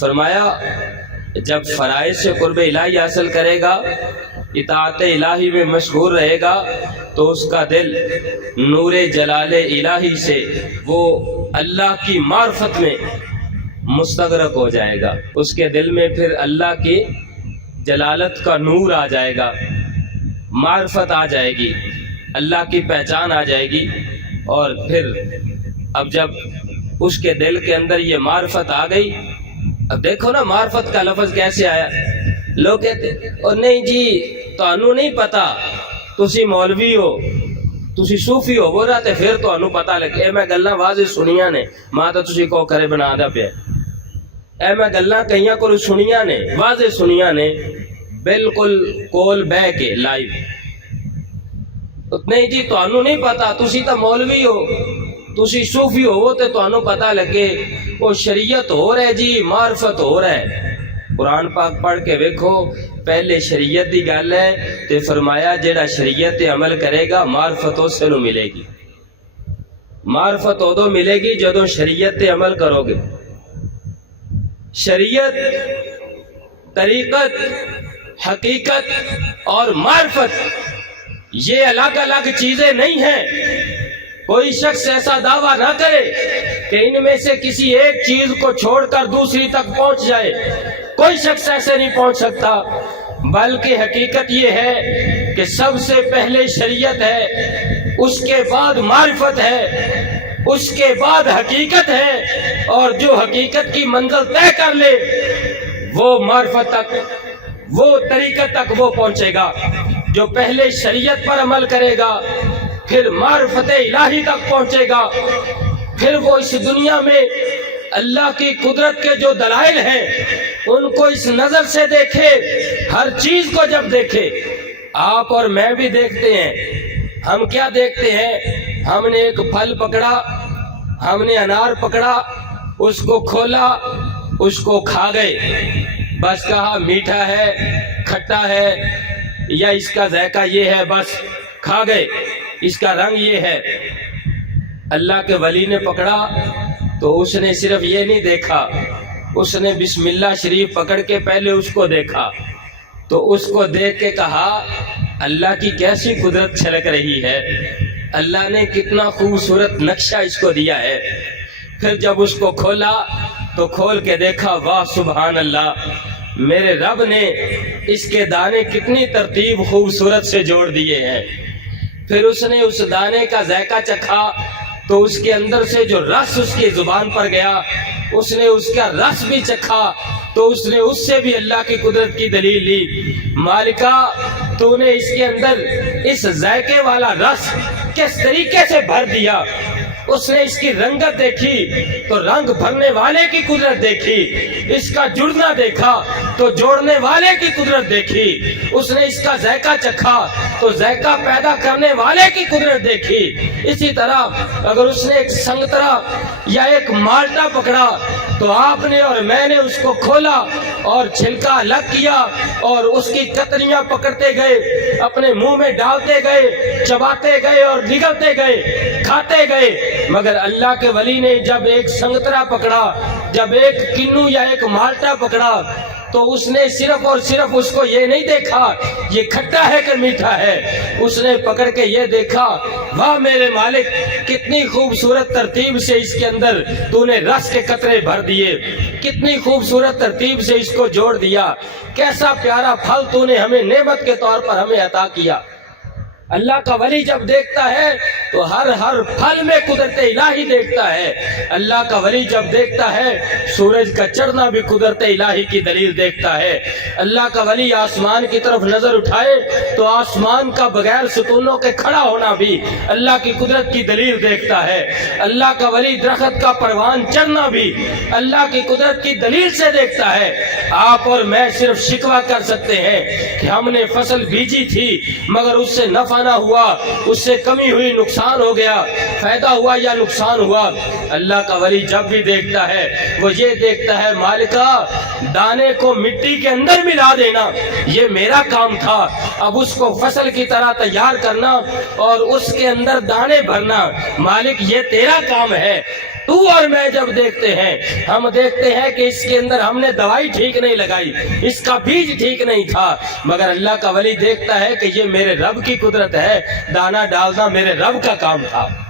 فرمایا جب فرائض سے قرب الہی حاصل کرے گا، اطاعت الہی میں مشغول رہے گا، تو اس کا دل نور جلال الہی سے وہ اللہ کی معرفت میں مستغرق ہو جائے گا۔ اس کے دل میں پھر اللہ کی جلالت کا نور آ جائے گا، معرفت آ جائے گی، اللہ کی پہچان آ جائے گی۔ اور پھر اب جب اس کے دل کے اندر یہ معرفت آ گئی، اب دیکھو نا معرفت کا لفظ کیسے آیا۔ لوگ کہتے اور نہیں جی تانوں نہیں پتا، تسی مولوی ہو، تسی صوفی ہو، بول رہا تے پھر تانوں پتا لگے۔ اے میں گلاں واضح سنیاں نے، ماں تو تسی کو کرے بنا دا پیا۔ اے میں گلاں کئیاں کول سنیاں نے، واضح سنیاں نے، بالکل کول بہ کے لائیو۔ نہیں جی تانوں نہیں پتا، تسی تا مولوی ہو، تسی صوفی ہو تے تانوں پتا لگے۔ وہ شریعت ہو رہے جی، معرفت ہو رہے۔ قرآن پاک پڑھ کے ویکھو، پہلے شریعت دی گل ہے تے فرمایا جیڑا شریعت تے عمل کرے گا معرفت اس سے نو ملے گی۔ معرفت ادو ملے گی جدو شریعت تے عمل کرو گے۔ شریعت، طریقت، حقیقت اور معرفت یہ الگ الگ چیزیں نہیں ہیں۔ کوئی شخص ایسا دعویٰ نہ کرے کہ ان میں سے کسی ایک چیز کو چھوڑ کر دوسری تک پہنچ جائے۔ کوئی شخص ایسے نہیں پہنچ سکتا، بلکہ حقیقت یہ ہے کہ سب سے پہلے شریعت ہے، اس کے بعد معرفت ہے، اس کے بعد حقیقت ہے، اور جو حقیقت کی منزل طے کر لے وہ معرفت تک، وہ طریقت تک وہ پہنچے گا۔ جو پہلے شریعت پر عمل کرے گا پھر معرفت الہی تک پہنچے گا، پھر وہ اس دنیا میں اللہ کی قدرت کے جو دلائل ہیں ان کو اس نظر سے دیکھے۔ ہر چیز کو جب دیکھے، آپ اور میں بھی دیکھتے ہیں، ہم کیا دیکھتے ہیں؟ ہم نے ایک پھل پکڑا، ہم نے انار پکڑا، اس کو کھولا، اس کو کھا گئے، بس کہا میٹھا ہے، کھٹا ہے، یا اس کا ذائقہ یہ ہے، بس کھا گئے، اس کا رنگ یہ ہے۔ اللہ کے ولی نے پکڑا تو اس نے صرف یہ نہیں دیکھا، اس نے بسم اللہ شریف پکڑ کے پہلے اس کو دیکھا، تو اس کو دیکھ کے کہا اللہ کی کیسی قدرت چھلک رہی ہے، اللہ نے کتنا خوبصورت نقشہ اس کو دیا ہے۔ پھر جب اس کو کھولا تو کھول کے دیکھا، واہ سبحان اللہ، میرے رب نے اس کے دانے کتنی ترتیب خوبصورت سے جوڑ دیے ہیں۔ پھر اس نے اس دانے کا ذائقہ چکھا تو اس کے اندر سے جو رس اس کی زبان پر گیا، اس نے اس کا رس بھی چکھا تو اس نے اس سے بھی اللہ کی قدرت کی دلیل لی۔ مالکہ تو نے اس کے اندر اس ذائقے والا رس کس طریقے سے بھر دیا۔ اس نے اس کی رنگت دیکھی تو رنگ بھرنے والے کی قدرت دیکھی، اس کا جڑنا دیکھا تو جوڑنے والے کی قدرت دیکھی، اس نے اس کا ذائقہ چکھا تو ذائقہ پیدا کرنے والے کی قدرت دیکھی۔ اسی طرح اگر اس نے ایک سنگترا یا ایک مالٹا پکڑا تو آپ نے اور میں نے اس کو کھولا اور چھلکا الگ کیا اور اس کی کتریاں پکڑتے گئے، اپنے منہ میں ڈالتے گئے، چباتے گئے اور نگلتے گئے، کھاتے گئے۔ مگر اللہ کے ولی نے جب ایک سنگترا پکڑا، جب ایک کنو یا ایک مالٹا پکڑا تو اس نے صرف اور صرف اس کو یہ نہیں دیکھا یہ کھٹا ہے کہ میٹھا ہے، اس نے پکڑ کے یہ دیکھا، واہ میرے مالک کتنی خوبصورت ترتیب سے اس کے اندر تو نے رس کے قطرے بھر دیے، کتنی خوبصورت ترتیب سے اس کو جوڑ دیا، کیسا پیارا پھل تو نے ہمیں نعمت کے طور پر ہمیں عطا کیا۔ اللہ کا ولی جب دیکھتا ہے تو ہر پھل میں قدرت الہی دیکھتا ہے۔ اللہ کا ولی جب دیکھتا ہے سورج کا چڑھنا بھی قدرت الہی کی دلیل دیکھتا ہے۔ اللہ کا ولی آسمان کی طرف نظر اٹھائے تو آسمان کا بغیر ستونوں کے کھڑا ہونا بھی اللہ کی قدرت کی دلیل دیکھتا ہے۔ اللہ کا ولی درخت کا پروان چڑھنا بھی اللہ کی قدرت کی دلیل سے دیکھتا ہے۔ آپ اور میں صرف شکوہ کر سکتے ہیں کہ ہم نے فصل بیجی تھی مگر اس سے نفع نہ ہوا، اس سے کمی ہوئی، نقصان ہو گیا، فائدہ ہوا یا نقصان ہوا۔ اللہ کا ولی جب بھی دیکھتا ہے وہ یہ دیکھتا ہے مالکہ دانے کو مٹی کے اندر ملا دینا یہ میرا کام تھا، اب اس کو فصل کی طرح تیار کرنا اور اس کے اندر دانے بھرنا مالک یہ تیرا کام ہے۔ تو اور میں جب دیکھتے ہیں، ہم دیکھتے ہیں کہ اس کے اندر ہم نے دوائی ٹھیک نہیں لگائی، اس کا بیج ٹھیک نہیں تھا، مگر اللہ کا ولی دیکھتا ہے کہ یہ میرے رب کی قدرت ہے، دانا ڈالنا میرے رب کا کام تھا۔